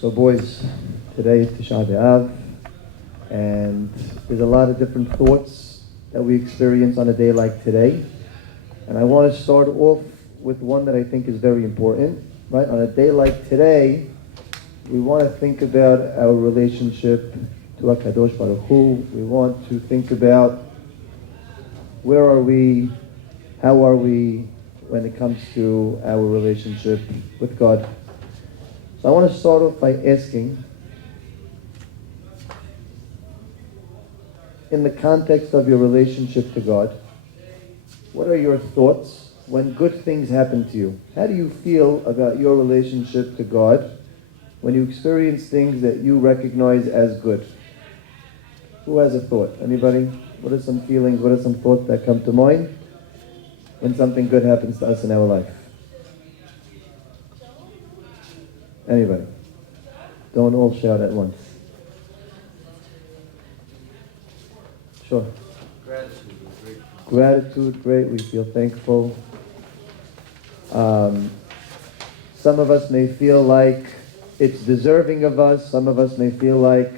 So boys, today is Tish'a BeAb, and there's a lot of different thoughts that we experience on a day like today. And I want to start off with one that I think is very important, right? On a day like today, we want to think about our relationship to HaKadosh Baruch Hu. We want to think about where are we, how are we when it comes to our relationship with God. So I want to start off by asking, in the context of your relationship to God, what are your thoughts when good things happen to you? How do you feel about your relationship to God when you experience things that you recognize as good? Who has a thought? Anybody? What are some feelings, what are some thoughts that come to mind when something good happens to us in our life? Anybody? Don't all shout at once. Sure. Gratitude, great. We feel thankful. Some of us may feel like it's deserving of us. Some of us may feel like,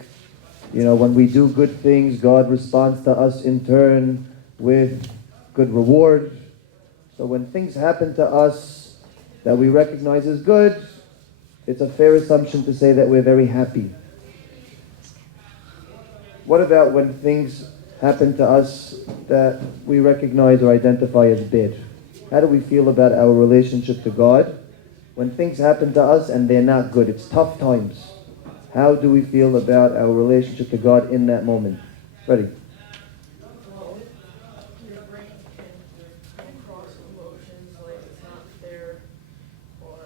when we do good things, God responds to us in turn with good reward. So when things happen to us that we recognize as good, it's a fair assumption to say that we're very happy. What about when things happen to us that we recognize or identify as bad? How do we feel about our relationship to God when things happen to us and they're not good? It's tough times. How do we feel about our relationship to God in that moment? Ready? Well, your brain can cross emotions like it's not fair, or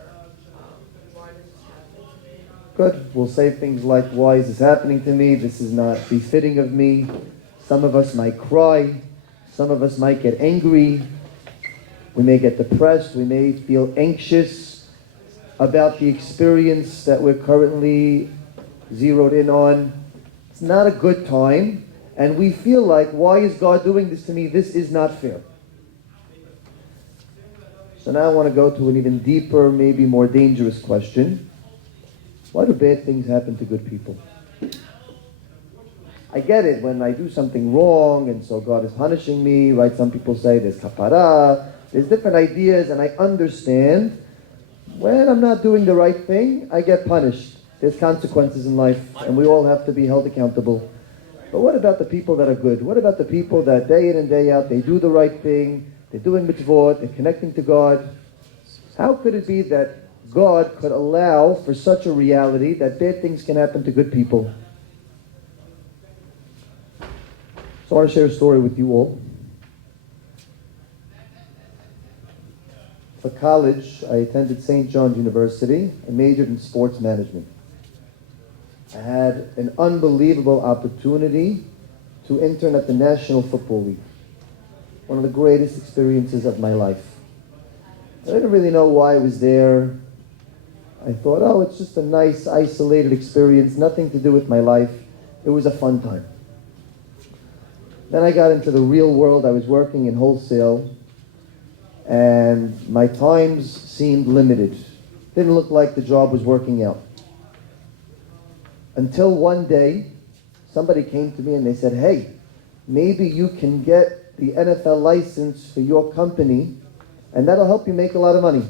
why does this happen to me? Good. We'll say things like, why is this happening to me? This is not befitting of me. Some of us might cry. Some of us might get angry. We may get depressed. We may feel anxious about the experience that we're currently zeroed in on. It's not a good time. And we feel like, why is God doing this to me? This is not fair. So now I want to go to an even deeper, maybe more dangerous question. Why do bad things happen to good people? I get it when I do something wrong and so God is punishing me, right? Some people say there's kapara, there's different ideas, and I understand when I'm not doing the right thing, I get punished. There's consequences in life and we all have to be held accountable. But what about the people that are good? What about the people that day in and day out, they do the right thing, they're doing mitzvot, they're connecting to God? How could it be that God could allow for such a reality that bad things can happen to good people? So I want to share a story with you all. For college, I attended St. John's University. I majored in sports management. I had an unbelievable opportunity to intern at the National Football League. One of the greatest experiences of my life. I didn't really know why I was there. I thought, it's just a nice, isolated experience, nothing to do with my life. It was a fun time. Then I got into the real world. I was working in wholesale, and my times seemed limited. Didn't look like the job was working out. Until one day, somebody came to me and they said, hey, maybe you can get the NFL license for your company, and that'll help you make a lot of money.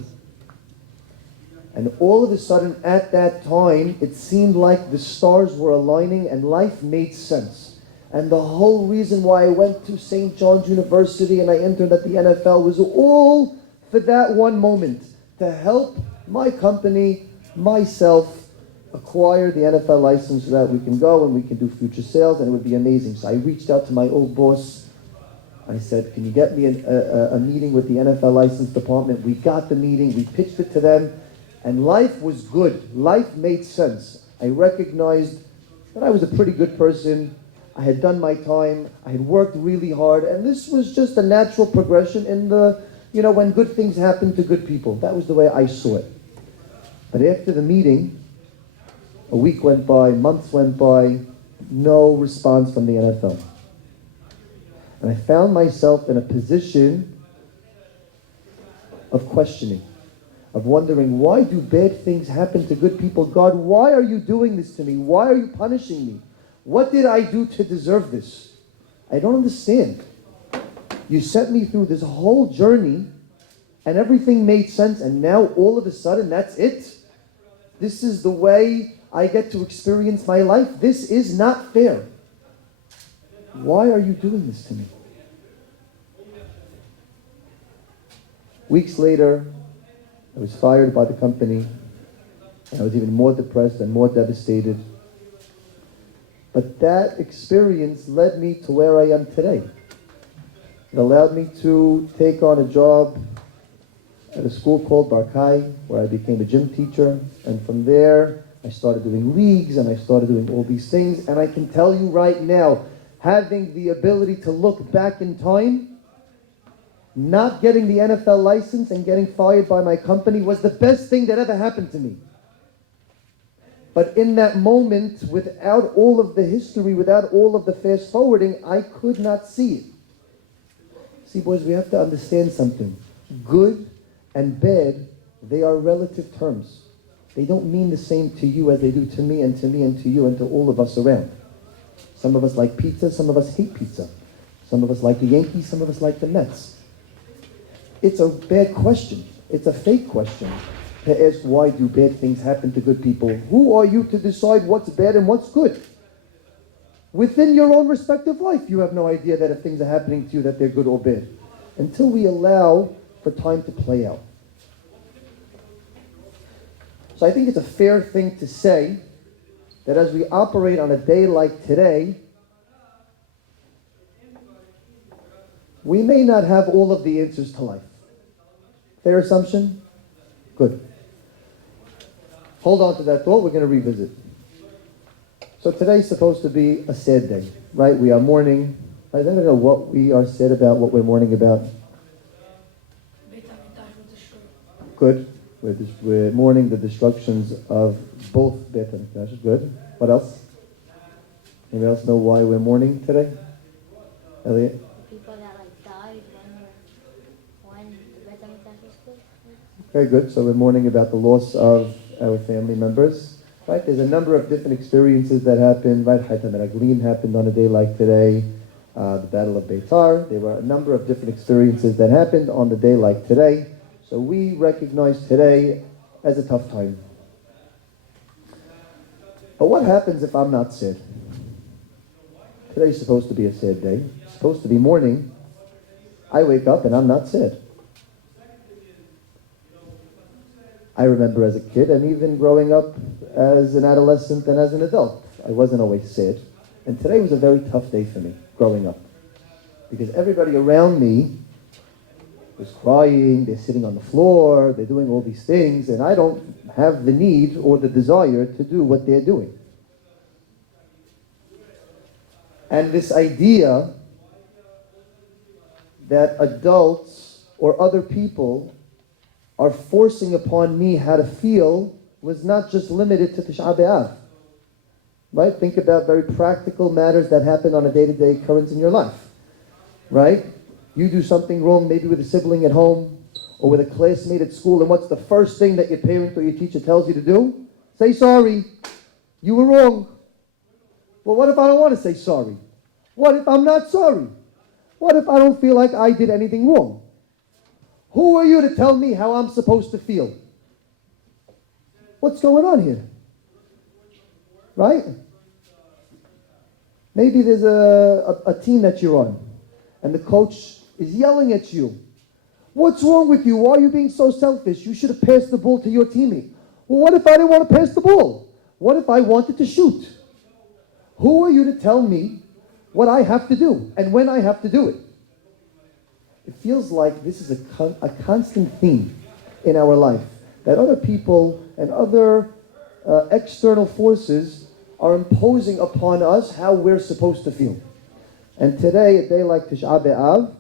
And all of a sudden, at that time, it seemed like the stars were aligning and life made sense. And the whole reason why I went to St. John's University and I interned at the NFL was all for that one moment, to help my company, myself, acquire the NFL license so that we can go and we can do future sales, and it would be amazing. So I reached out to my old boss. I said, can you get me a meeting with the NFL license department? We got the meeting, we pitched it to them, and life was good. Life made sense. I recognized that I was a pretty good person. I had done my time, I had worked really hard, and this was just a natural progression in when good things happen to good people. That was the way I saw it. But after the meeting, a week went by, months went by, no response from the NFL. And I found myself in a position of questioning. of wondering, why do bad things happen to good people? God, why are you doing this to me? Why are you punishing me? What did I do to deserve this? I don't understand. You sent me through this whole journey and everything made sense, and now all of a sudden that's it? This is the way I get to experience my life? This is not fair. Why are you doing this to me? Weeks later, I was fired by the company, and I was even more depressed and more devastated. But that experience led me to where I am today. It allowed me to take on a job at a school called Barkai, where I became a gym teacher. And from there, I started doing leagues, and I started doing all these things. And I can tell you right now, having the ability to look back in time, not getting the NFL license and getting fired by my company was the best thing that ever happened to me. But in that moment, without all of the history, without all of the fast forwarding, I could not see it. See, boys, we have to understand something. Good and bad, they are relative terms. They don't mean the same to you as they do to me and to me and to you and to all of us around. Some of us like pizza, some of us hate pizza. Some of us like the Yankees, some of us like the Mets. It's a bad question. It's a fake question to ask, why do bad things happen to good people? Who are you to decide what's bad and what's good? Within your own respective life, you have no idea that if things are happening to you that they're good or bad, until we allow for time to play out. So I think it's a fair thing to say that as we operate on a day like today, we may not have all of the answers to life. Fair assumption? Good. Hold on to that thought. We're going to revisit. So today's supposed to be a sad day, right? We are mourning. I don't know what we are sad about, what we're mourning about. Good. We're mourning the destructions of both Beit HaMikdash. Good. What else? Anybody else know why we're mourning today? Elliot? People that died when the Beit HaMikdash was built. Very good. So we're mourning about the loss of our family members. Right? There's a number of different experiences that happened. Right? Hayat HaMeraglim happened on a day like today. The Battle of Beitar. There were a number of different experiences that happened on the day like today. So we recognize today as a tough time. But what happens if I'm not sad? Today's supposed to be a sad day. It's supposed to be morning. I wake up and I'm not sad. I remember as a kid and even growing up as an adolescent and as an adult, I wasn't always sad. And today was a very tough day for me, growing up. Because everybody around me was crying, they're sitting on the floor, they're doing all these things, and I don't have the need or the desire to do what they're doing. And this idea that adults or other people are forcing upon me how to feel was not just limited to Tish'a BeAb. Right? Think about very practical matters that happen on a day-to-day occurrence in your life. Right? You do something wrong, maybe with a sibling at home or with a classmate at school, and what's the first thing that your parent or your teacher tells you to do? Say sorry. You were wrong. Well, what if I don't want to say sorry? What if I'm not sorry? What if I don't feel like I did anything wrong? Who are you to tell me how I'm supposed to feel? What's going on here? Right? Maybe there's a team that you're on, and the coach is yelling at you. What's wrong with you? Why are you being so selfish? You should have passed the ball to your teammate. Well, what if I didn't want to pass the ball? What if I wanted to shoot? Who are you to tell me what I have to do and when I have to do it? It feels like this is a constant theme in our life, that other people and other external forces are imposing upon us how we're supposed to feel. And today, a day like Tish'a BeAb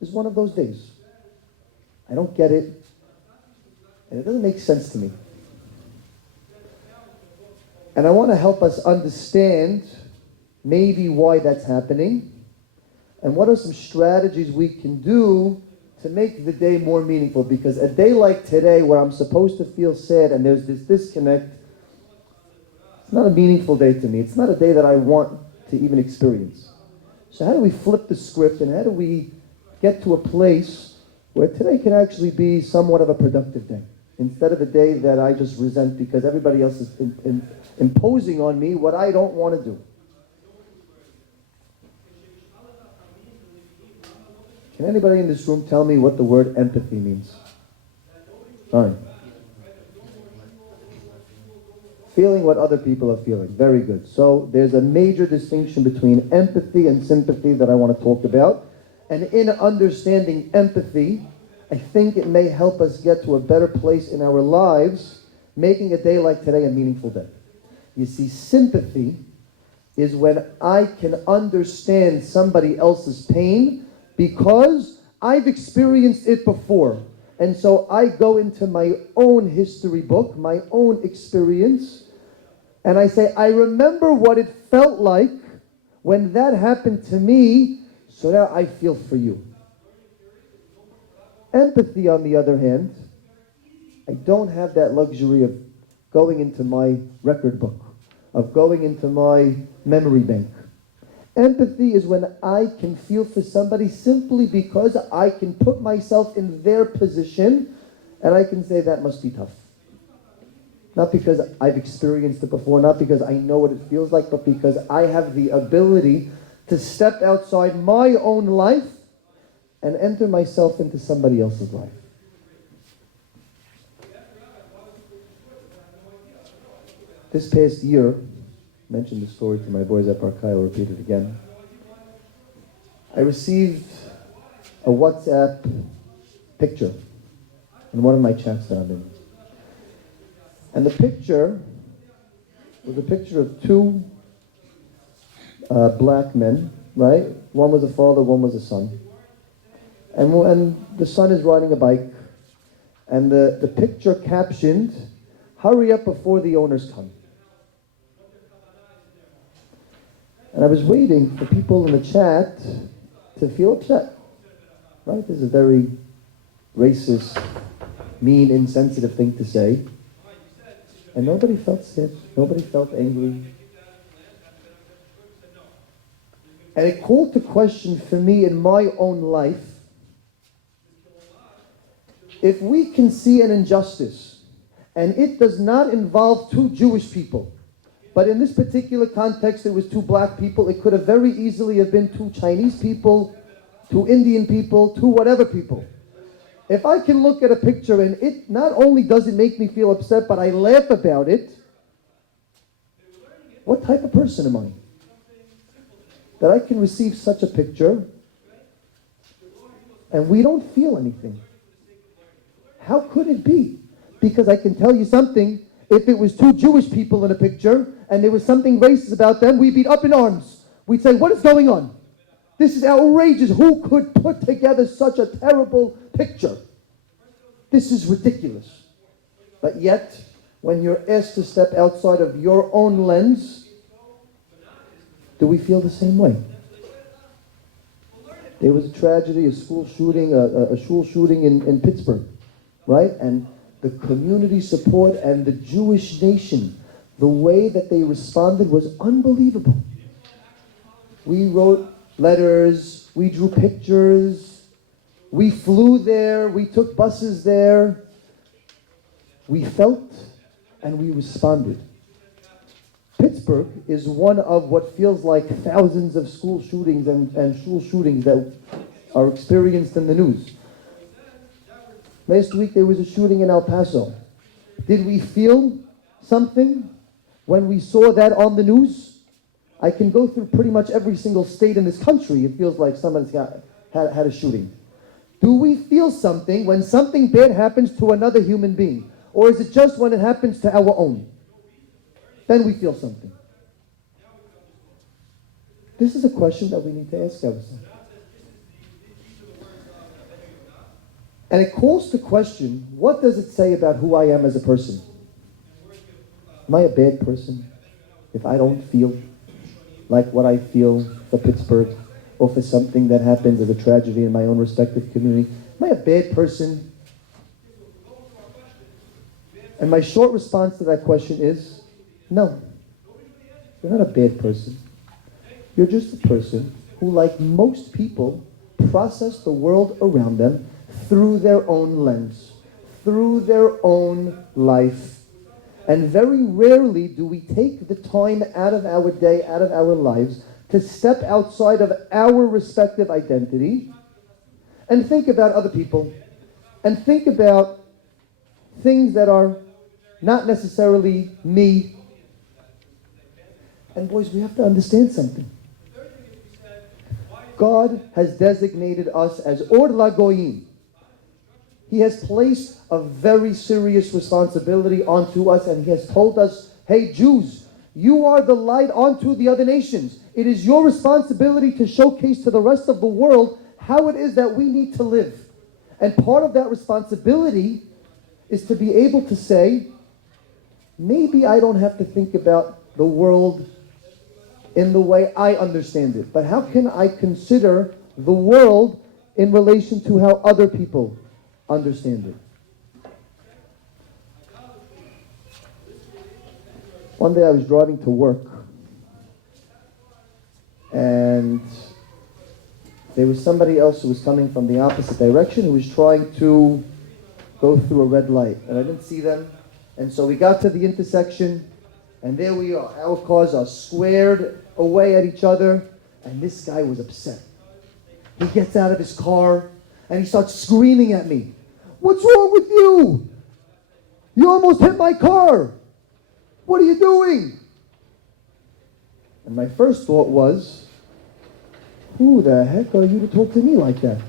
is one of those days. I don't get it, and it doesn't make sense to me. And I want to help us understand maybe why that's happening, and what are some strategies we can do to make the day more meaningful, because a day like today where I'm supposed to feel sad and there's this disconnect, it's not a meaningful day to me. It's not a day that I want to even experience. So how do we flip the script, and how do we get to a place where today can actually be somewhat of a productive day, instead of a day that I just resent because everybody else is imposing on me what I don't want to do? Can anybody in this room tell me what the word empathy means? Fine. Feeling what other people are feeling. Very good. So there's a major distinction between empathy and sympathy that I want to talk about. And in understanding empathy, I think it may help us get to a better place in our lives, making a day like today a meaningful day. You see, sympathy is when I can understand somebody else's pain because I've experienced it before. And so I go into my own history book, my own experience, and I say, I remember what it felt like when that happened to me, so now I feel for you. Empathy, on the other hand, I don't have that luxury of going into my record book, of going into my memory bank. Empathy is when I can feel for somebody simply because I can put myself in their position and I can say that must be tough. Not because I've experienced it before, not because I know what it feels like, but because I have the ability to step outside my own life and enter myself into somebody else's life. This past year, I mentioned the story to my boys at Barkai, I'll repeat it again. I received a WhatsApp picture in one of my chats that I'm in. And the picture was a picture of two black men, right? One was a father, one was a son. And the son is riding a bike, and the picture captioned, "Hurry up before the owners come." And I was waiting for people in the chat to feel upset. Right? This is a very racist, mean, insensitive thing to say. And nobody felt sad. Nobody felt angry. And it called to question for me in my own life, if we can see an injustice, and it does not involve two Jewish people, but in this particular context, it was two black people. It could have very easily have been two Chinese people, two Indian people, two whatever people. If I can look at a picture and it not only does it make me feel upset, but I laugh about it, what type of person am I? That I can receive such a picture and we don't feel anything. How could it be? Because I can tell you something. If it was two Jewish people in a picture and there was something racist about them, we'd be up in arms. We'd say, what is going on? This is outrageous. Who could put together such a terrible picture? This is ridiculous. But yet, when you're asked to step outside of your own lens, do we feel the same way? There was a tragedy, a school shooting, a school shooting in Pittsburgh, right? And the community support and the Jewish nation, the way that they responded was unbelievable. We wrote letters, we drew pictures, we flew there, we took buses there. We felt and we responded. Pittsburgh is one of what feels like thousands of school shootings and school shootings that are experienced in the news. Last week there was a shooting in El Paso. Did we feel something when we saw that on the news? I can go through pretty much every single state in this country. It feels like someone's had a shooting. Do we feel something when something bad happens to another human being? Or is it just when it happens to our own? Then we feel something. This is a question that we need to ask ourselves. And it calls to question, what does it say about who I am as a person? Am I a bad person if I don't feel like what I feel for Pittsburgh or for something that happens as a tragedy in my own respective community? Am I a bad person? And my short response to that question is, no. You're not a bad person. You're just a person who, like most people, process the world around them through their own lens, through their own life. And very rarely do we take the time out of our day, out of our lives, to step outside of our respective identity and think about other people and think about things that are not necessarily me. And boys, we have to understand something. God has designated us as Or LaGoyim. He has placed a very serious responsibility onto us, and He has told us, hey Jews, you are the light onto the other nations. It is your responsibility to showcase to the rest of the world how it is that we need to live. And part of that responsibility is to be able to say, maybe I don't have to think about the world in the way I understand it, but how can I consider the world in relation to how other people understand it? One day I was driving to work, and there was somebody else who was coming from the opposite direction who was trying to go through a red light, and I didn't see them. And so we got to the intersection, and there we are. Our cars are squared away at each other, and this guy was upset. He gets out of his car, and he starts screaming at me. What's wrong with you? You almost hit my car. What are you doing? And my first thought was, who the heck are you to talk to me like that?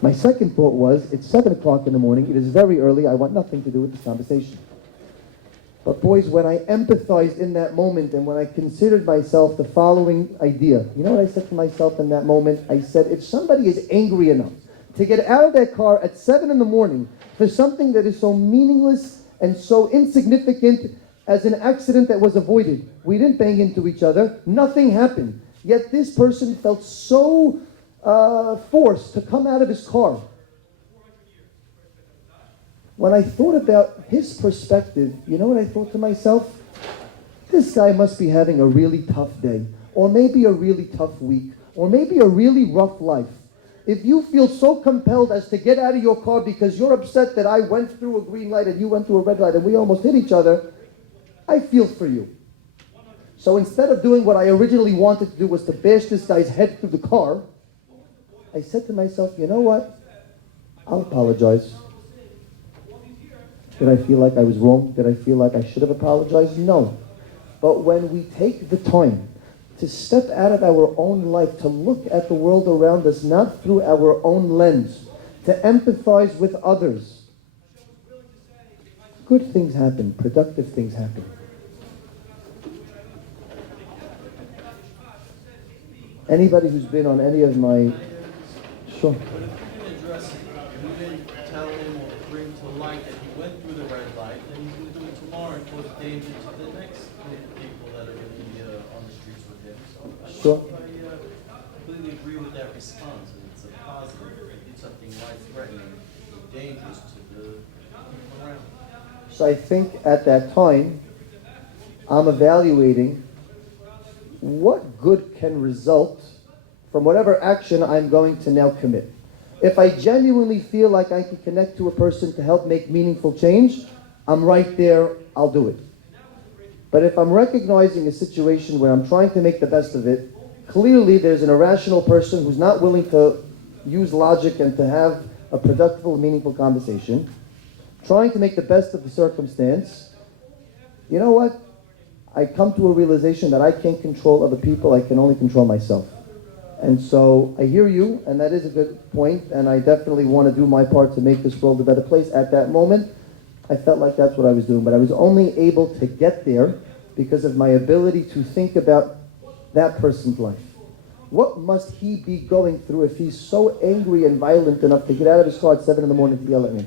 My second thought was, it's 7 o'clock in the morning, it is very early, I want nothing to do with this conversation. But boys, when I empathized in that moment and when I considered myself the following idea, you know what I said to myself in that moment? I said, if somebody is angry enough to get out of their car at 7 in the morning for something that is so meaningless and so insignificant as an accident that was avoided, we didn't bang into each other, nothing happened. Yet this person felt so forced to come out of his car. When I thought about his perspective, you know what I thought to myself? This guy must be having a really tough day, or maybe a really tough week, or maybe a really rough life. If you feel so compelled as to get out of your car because you're upset that I went through a green light and you went through a red light and we almost hit each other, I feel for you. So instead of doing what I originally wanted to do, was to bash this guy's head through the car, I said to myself, you know what? I'll apologize. Did I feel like I was wrong? Did I feel like I should have apologized? No. But when we take the time to step out of our own life, to look at the world around us, not through our own lens, to empathize with others, good things happen, productive things happen. Anybody who's been on any of my... Sure. But if you didn't address it, if you didn't tell him or bring to light that he went through the red light, then he's going to do it tomorrow and cause danger to the next group of people that are going to be on the streets with him. So I completely agree with that response. It's a positive. It's something life-threatening, dangerous to the people around. So I think at that time, I'm evaluating what good can result from whatever action I'm going to now commit. If I genuinely feel like I can connect to a person to help make meaningful change, I'm right there, I'll do it. But if I'm recognizing a situation where I'm trying to make the best of it, clearly there's an irrational person who's not willing to use logic and to have a productive and meaningful conversation, trying to make the best of the circumstance, you know what? I come to a realization that I can't control other people, I can only control myself. And so I hear you, and that is a good point, and I definitely want to do my part to make this world a better place. At that moment, I felt like that's what I was doing, but I was only able to get there because of my ability to think about that person's life. What must he be going through if he's so angry and violent enough to get out of his car at 7 in the morning to yell at me?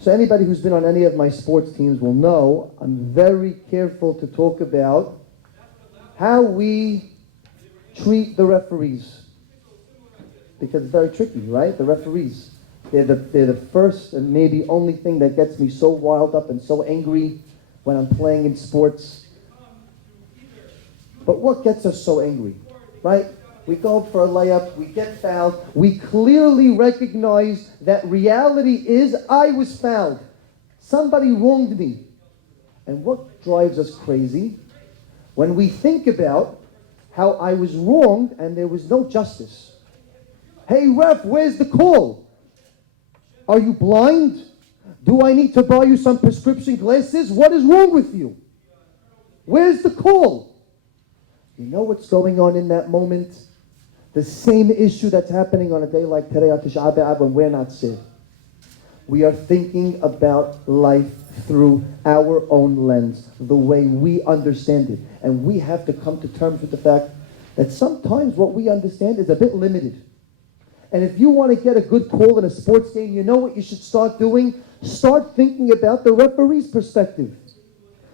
So anybody who's been on any of my sports teams will know I'm very careful to talk about how we treat the referees? Because it's very tricky, right? The referees. They're the first and maybe only thing that gets me so riled up and so angry when I'm playing in sports. But what gets us so angry, right? We go for a layup, we get fouled, we clearly recognize that reality is I was fouled. Somebody wronged me. And what drives us crazy? When we think about how I was wronged and there was no justice. Hey ref, where's the call? Are you blind? Do I need to buy you some prescription glasses? What is wrong with you? Where's the call? You know what's going on in that moment? The same issue that's happening on a day like today, on Tish'a BeAb, when we're not sick. We are thinking about life through our own lens, the way we understand it. And we have to come to terms with the fact that sometimes what we understand is a bit limited. And if you want to get a good call in a sports game, you know what you should start doing? Start thinking about the referee's perspective.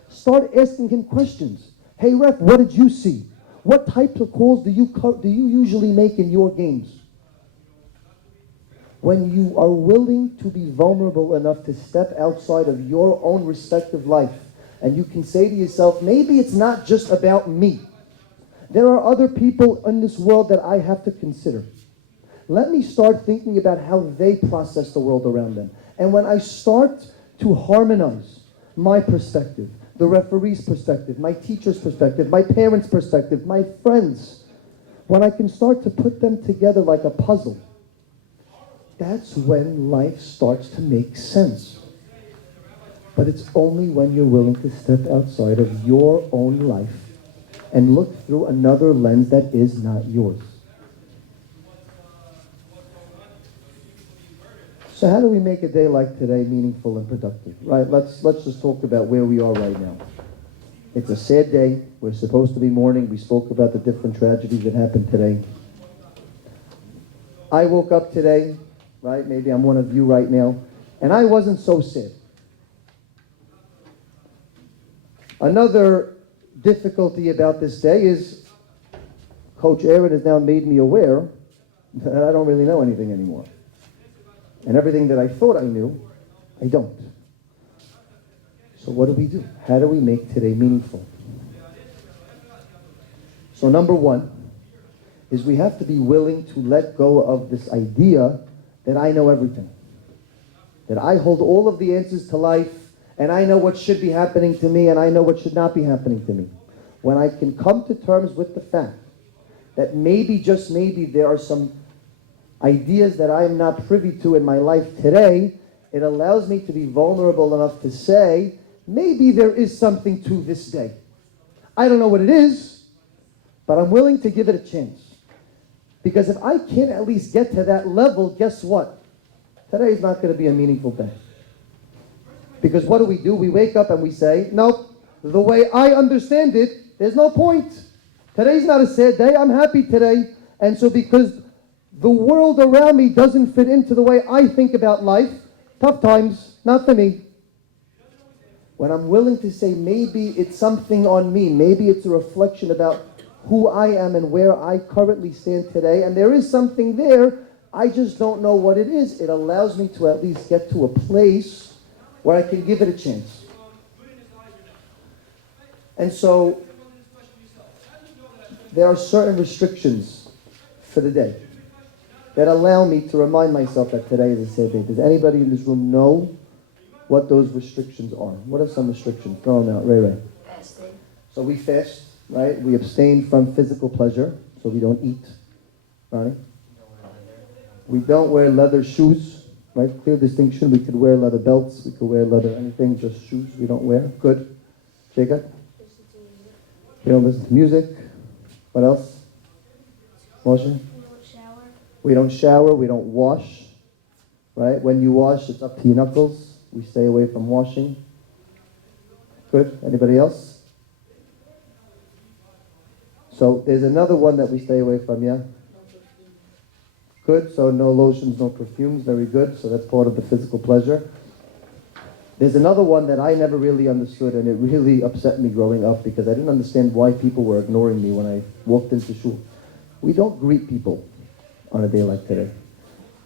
Start asking him questions. Hey ref, what did you see? What types of calls do you usually make in your games? When you are willing to be vulnerable enough to step outside of your own respective life, and you can say to yourself, maybe it's not just about me. There are other people in this world that I have to consider. Let me start thinking about how they process the world around them. And when I start to harmonize my perspective, the referee's perspective, my teacher's perspective, my parents' perspective, my friends, when I can start to put them together like a puzzle, that's when life starts to make sense. But it's only when you're willing to step outside of your own life and look through another lens that is not yours. So how do we make a day like today meaningful and productive? Right, let's just talk about where we are right now. It's a sad day. We're supposed to be mourning. We spoke about the different tragedies that happened today. I woke up today, right? Maybe I'm one of you right now, and I wasn't so sad. Another difficulty about this day is Coach Aaron has now made me aware that I don't really know anything anymore. And everything that I thought I knew, I don't. So what do? How do we make today meaningful? So number one is we have to be willing to let go of this idea that I know everything. That I hold all of the answers to life, and I know what should be happening to me, and I know what should not be happening to me. When I can come to terms with the fact that maybe, just maybe, there are some ideas that I am not privy to in my life today, it allows me to be vulnerable enough to say, maybe there is something to this day. I don't know what it is, but I'm willing to give it a chance. Because if I can at least get to that level, guess what? Today is not going to be a meaningful day. Because what do? We wake up and we say, nope, the way I understand it, there's no point. Today's not a sad day, I'm happy today. And so because the world around me doesn't fit into the way I think about life, tough times, not for me. When I'm willing to say maybe it's something on me, maybe it's a reflection about who I am and where I currently stand today, and there is something there, I just don't know what it is. It allows me to at least get to a place where I can give it a chance. And so there are certain restrictions for the day that allow me to remind myself that today is a sad day. Does anybody in this room know what those restrictions are? What are some restrictions? Throw them out. Ray. Fasting. So we fast, right? We abstain from physical pleasure, so we don't eat. Ronnie? We don't wear leather shoes, right? Clear distinction. We could wear leather belts. We could wear leather anything, just shoes we don't wear. Good. Jacob? We don't listen to music. What else? Moshe? We don't shower, we don't wash, right? When you wash, it's up to your knuckles. We stay away from washing. Good. Anybody else? So there's another one that we stay away from, yeah? Good. So no lotions, no perfumes. Very good. So that's part of the physical pleasure. There's another one that I never really understood, and it really upset me growing up because I didn't understand why people were ignoring me when I walked into shul. We don't greet people on a day like today.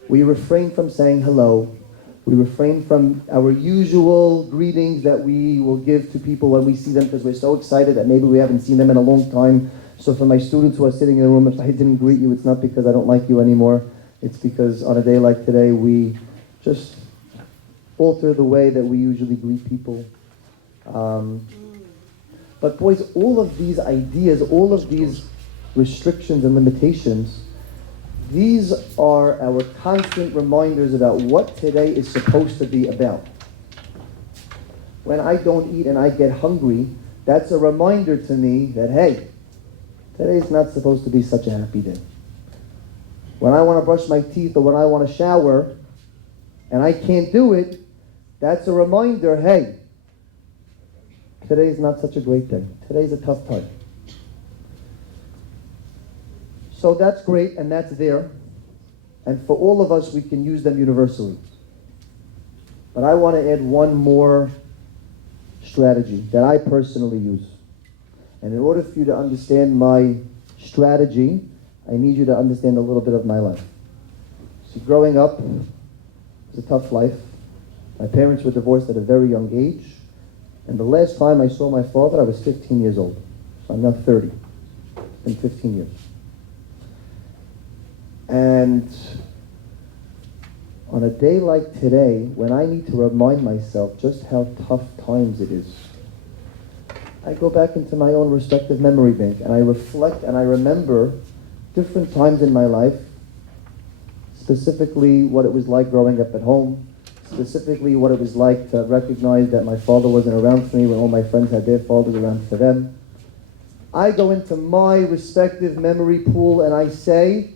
We refrain from saying hello. We refrain from our usual greetings that we will give to people when we see them because we're so excited that maybe we haven't seen them in a long time. So for my students who are sitting in the room, if I didn't greet you, it's not because I don't like you anymore. It's because on a day like today, we just alter the way that we usually greet people. But boys, all of these ideas, all of these restrictions and limitations, these are our constant reminders about what today is supposed to be about. When I don't eat and I get hungry, that's a reminder to me that, hey, today is not supposed to be such a happy day. When I want to brush my teeth or when I want to shower and I can't do it, that's a reminder, hey, today is not such a great day. Today's a tough time. So that's great, and that's there. And for all of us, we can use them universally. But I want to add one more strategy that I personally use. And in order for you to understand my strategy, I need you to understand a little bit of my life. See, growing up was a tough life. My parents were divorced at a very young age. And the last time I saw my father, I was 15 years old. So I'm now 30. It's been 15 years. And on a day like today, when I need to remind myself just how tough times it is, I go back into my own respective memory bank and I reflect and I remember different times in my life, specifically what it was like growing up at home, specifically what it was like to recognize that my father wasn't around for me when all my friends had their fathers around for them. I go into my respective memory pool and I say,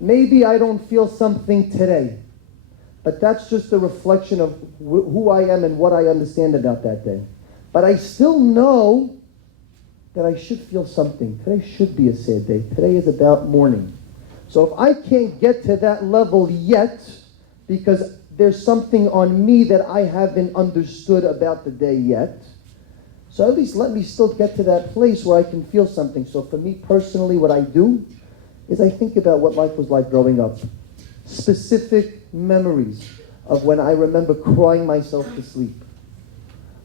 maybe I don't feel something today, but that's just a reflection of who I am and what I understand about that day. But I still know that I should feel something. Today should be a sad day. Today is about mourning. So if I can't get to that level yet, because there's something on me that I haven't understood about the day yet, so at least let me still get to that place where I can feel something. So for me personally, what I do is I think about what life was like growing up. Specific memories of when I remember crying myself to sleep.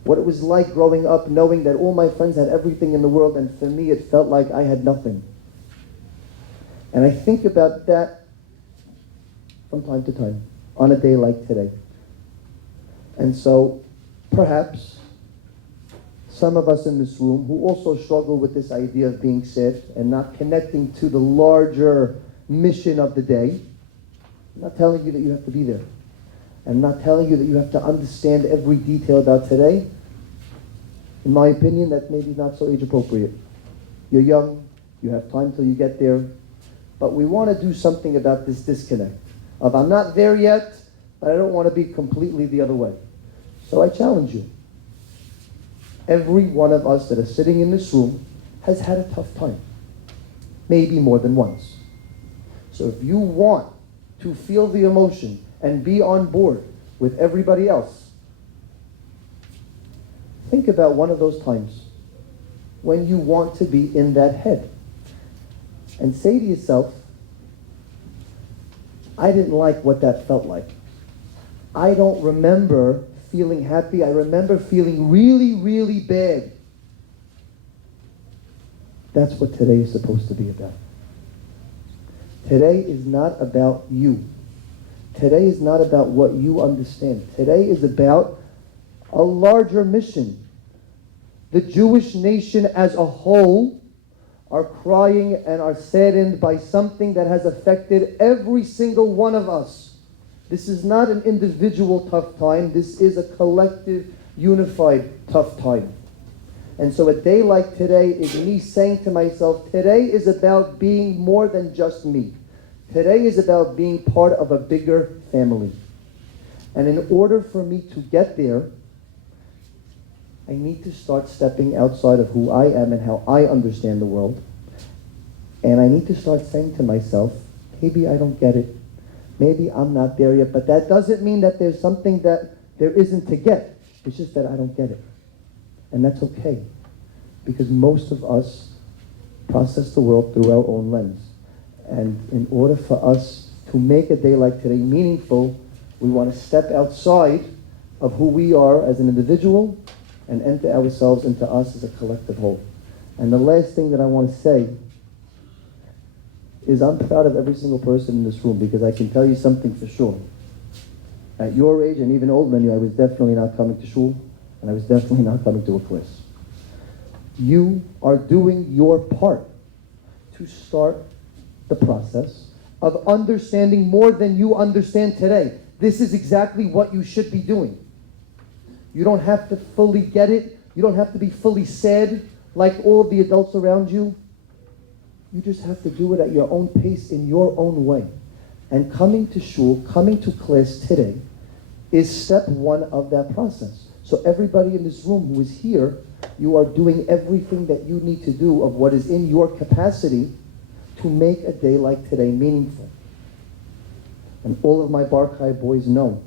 What it was like growing up knowing that all my friends had everything in the world and for me it felt like I had nothing. And I think about that from time to time on a day like today. And so perhaps some of us in this room who also struggle with this idea of being sad and not connecting to the larger mission of the day. I'm not telling you that you have to be there. I'm not telling you that you have to understand every detail about today. In my opinion, that's maybe not so age appropriate. You're young, you have time till you get there, but we want to do something about this disconnect of I'm not there yet, but I don't want to be completely the other way. So I challenge you. Every one of us that are sitting in this room has had a tough time. Maybe more than once. So if you want to feel the emotion and be on board with everybody else, think about one of those times when you want to be in that head. And say to yourself, I didn't like what that felt like. I don't remember feeling happy. I remember feeling really, really bad. That's what today is supposed to be about. Today is not about you. Today is not about what you understand. Today is about a larger mission. The Jewish nation as a whole are crying and are saddened by something that has affected every single one of us. This is not an individual tough time. This is a collective, unified tough time. And so a day like today is me saying to myself, today is about being more than just me. Today is about being part of a bigger family. And in order for me to get there, I need to start stepping outside of who I am and how I understand the world. And I need to start saying to myself, maybe I don't get it. Maybe I'm not there yet, but that doesn't mean that there's something that there isn't to get. It's just that I don't get it. And that's okay. Because most of us process the world through our own lens. And in order for us to make a day like today meaningful, we want to step outside of who we are as an individual and enter ourselves into us as a collective whole. And the last thing that I want to say is I'm proud of every single person in this room, because I can tell you something for sure. At your age, and even older than you, I was definitely not coming to shul, and I was definitely not coming to a class. You are doing your part to start the process of understanding more than you understand today. This is exactly what you should be doing. You don't have to fully get it. You don't have to be fully sad like all of the adults around you. You just have to do it at your own pace, in your own way. And coming to shul, coming to class today, is step one of that process. So everybody in this room who is here, you are doing everything that you need to do of what is in your capacity to make a day like today meaningful. And all of my Bar Chai boys know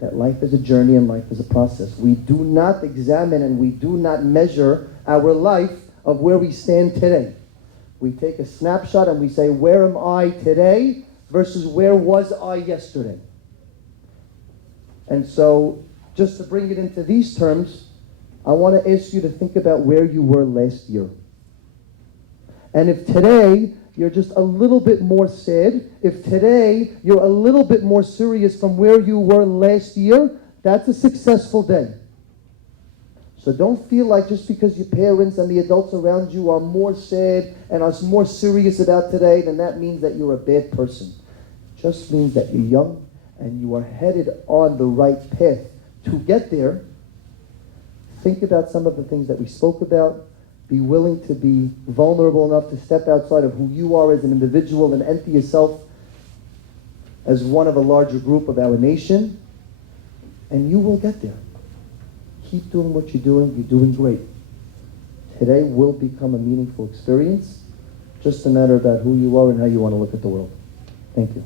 that life is a journey and life is a process. We do not examine and we do not measure our life of where we stand today. We take a snapshot and we say, where am I today versus where was I yesterday? And so, just to bring it into these terms, I want to ask you to think about where you were last year. And if today you're just a little bit more sad, if today you're a little bit more serious from where you were last year, that's a successful day. So don't feel like just because your parents and the adults around you are more sad and are more serious about today, then that means that you're a bad person. It just means that you're young and you are headed on the right path. To get there, think about some of the things that we spoke about. Be willing to be vulnerable enough to step outside of who you are as an individual and enter yourself as one of a larger group of our nation, and you will get there. Keep doing what you're doing. You're doing great. Today will become a meaningful experience. Just a matter about who you are and how you want to look at the world. Thank you.